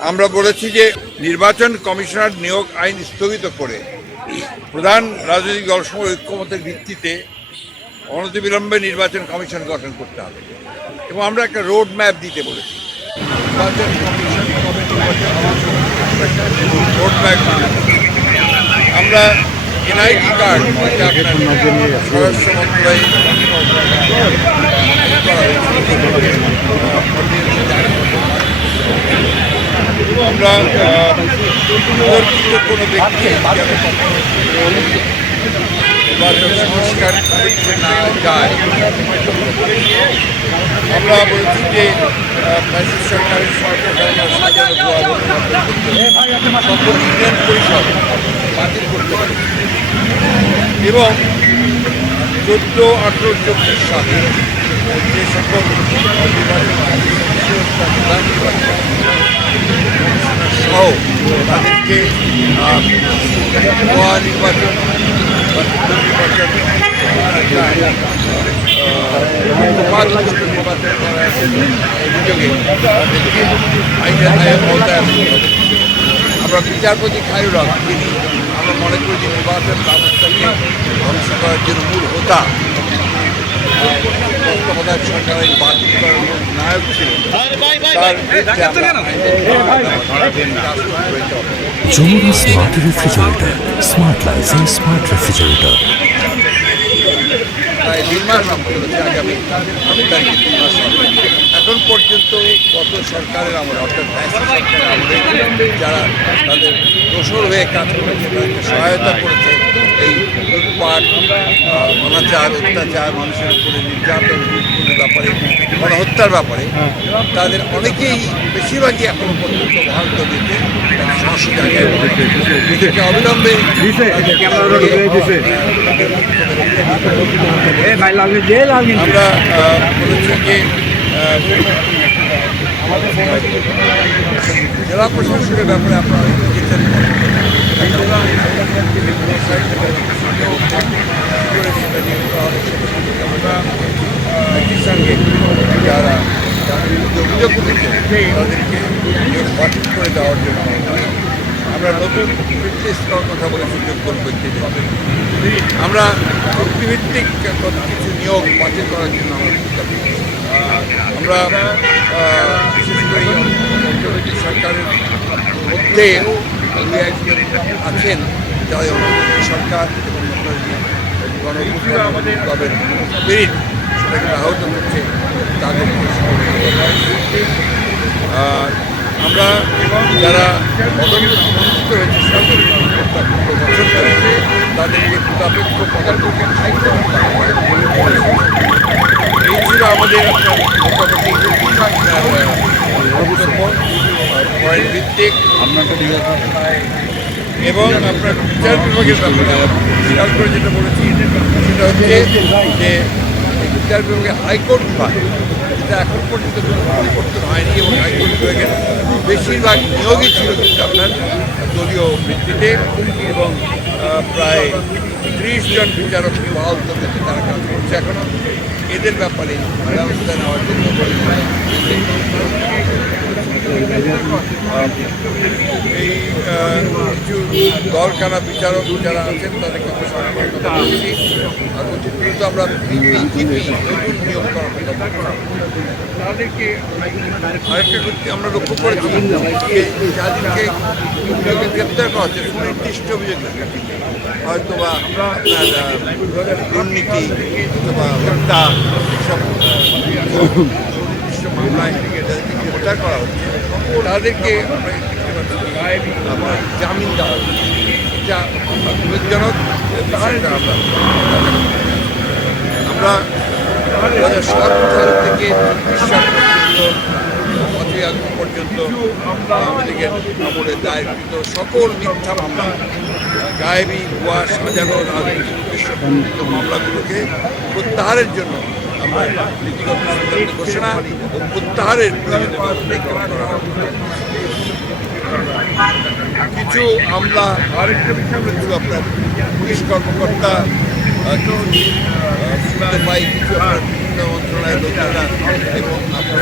আমরা বলেছি যে নির্বাচন কমিশনার নিয়োগ আইন স্থগিত করে প্রধান রাজনৈতিক দলসমূহ ঐক্যমতের ভিত্তিতে অনতিবিলম্বে নির্বাচন কমিশন গঠন করতে হবে। এবং আমরা একটা রোড ম্যাপ দিতে বলেছি। নির্বাচন কমিশন আমরা এনআইডি কার্ড স্বরাষ্ট্র মন্ত্রণালয় আমরা আহ, বিতর্কিত কোনো ব্যক্তি। নির্বাচন সংস্কার আমরা বলছি যে ফ্যাসিস্ট সরকারের সরকার পরিষদ বাতিল করতে পারে এবং চোদ্দ, আঠেরো, চব্বিশ সালে যে সকল নির্বাচন তাদেরকে আহ, ভুয়া নির্বাচন বা তৃতীয় নির্বাচন উপাদুষ্ট নির্বাচন করার অভিযোগে তাদেরকে আইনের আইনের আওতায় আনতে হবে। আমরা বিচারপতি খায়ুর হক তিনি আমরা মনে করি যে নির্বাচন ব্যবস্থাকে ধ্বংস করার জন্য মূল হোতা তত্ত্বাবধায়ক সরকার আইন বাতিল করার নায়ক ছিলেন। Jamuna smart refrigerator smart life smart refrigerator প্রায় তিন মাস আমরা চলেছে আমি তিন মাস। এখন পর্যন্ত গত সরকারের আমলে অর্থাৎ আমলে যারা তাদের দোষর হয়ে কাজ করেছে তাদেরকে সহায়তা করেছে এই লুটপাট অনাচার অত্যাচার মানুষের উপরে নির্যাতন ব্যাপারে গণহত্যার ব্যাপারে তাদের অনেকেই বেশিরভাগই এখনও পর্যন্ত ভারত দিতে অবিলম্বে আমরা বলেছি যে জেলা প্রশাসনের ব্যাপারে আপনারা সঙ্গে যারা অভিযোগ উঠেছে তাদেরকে বাতিল করে দেওয়ার জন্য আমরা নতুন ফিটনেস কথা বলে সুযোগ করব আমরা চুক্তিভিত্তিক কিছু নিয়োগ বাতিল করার জন্য আমরা বিশেষ করে সরকারের মধ্যে আছেন যারা সরকার এবং আমাদের সেটাকে আহত তাদেরকে আর আমরা যারা হয়েছে সরকারি তাদেরকে ক্ষুদাপেক্ষ পদার্থকে এই ছিল আমাদের মোটামুটি পয়েন্ট ভিত্তিক এবং আপনার বিচার বিভাগের ব্যাপারে বিচার করে যেটা বলেছি, সেটা হচ্ছে যে বিভাগে হাইকোর্ট বিভাগ এখন পর্যন্ত কোনো পরিবর্তন হয়নি এবং হাইকোর্ট বিভাগের বেশিরভাগ নিয়োগই ছিল কিন্তু আপনার দলীয় ভিত্তিতে এবং প্রায় ত্রিশ জন বিচারক বহাল তবিয়তে তারা কাজ করছে এখনও। এদের ব্যাপারে ব্যবস্থা নেওয়ার জন্য এই কিছু দরকারা বিচারক যারা আছেন তাদেরকে আমরা আমরা নিয়োগ করার কথা আরেকটা করতে আমরা লক্ষ্য করেছি যাদেরকে গ্রেপ্তার করা হচ্ছে, সুনির্দিষ্ট অভিযোগ হয়তো বা দুর্নীতি অথবা হত্যা এসব মামলায় যাদেরকে গ্রেপ্তার করা হচ্ছে, তাদেরকে আমরা আমার জামিন দেওয়া হচ্ছে। যা বিপজ্জনক বিষয়টা আমরা পর্যন্ত পর্যন্ত আওয়ামী সকল মিথ্যা মামলা গায়েবী ভুয়া সাজানো রাজনৈতিক মামলাগুলোকে প্রত্যাহারের জন্য আমরা নীতিগত ঘোষণা ও প্রত্যাহারের প্রয়োজনীয় করা। কিছু আমলা, আরেকটা বিষয় কিছু আপনার পুলিশ কর্মকর্তা এবং আমরা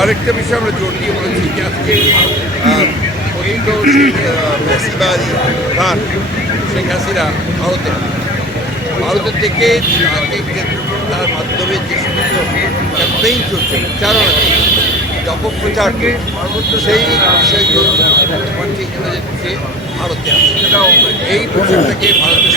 আরেকটা বিষয় আমরা জোর দিয়ে বলেছি যে আজকে শেখ হাসিনা ভারতের থেকে তার মাধ্যমে যে সমস্ত ক্যাম্পেইন চলছে প্রচারণা চলছে, অপপ্রচার চলছে, সেই বিষয়গুলো ভারতে আছে এই বিষয়টাকে ভারতের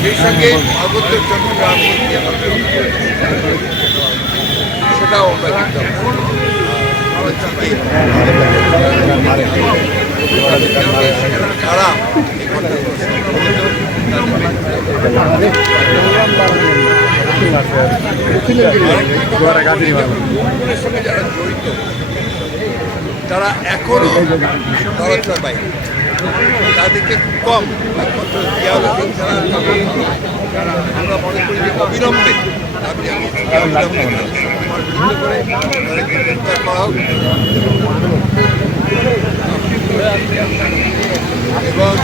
সেই সঙ্গে পার্বত্য চট্টগ্রাম জড়িত তারা এখনও বাইরে তাদেরকে কম। আমরা মনে করি যে অবিলম্বে যে অবিলম্বে তাদের সম্মান করে তাদেরকে গ্রেপ্তার করা হোক এবং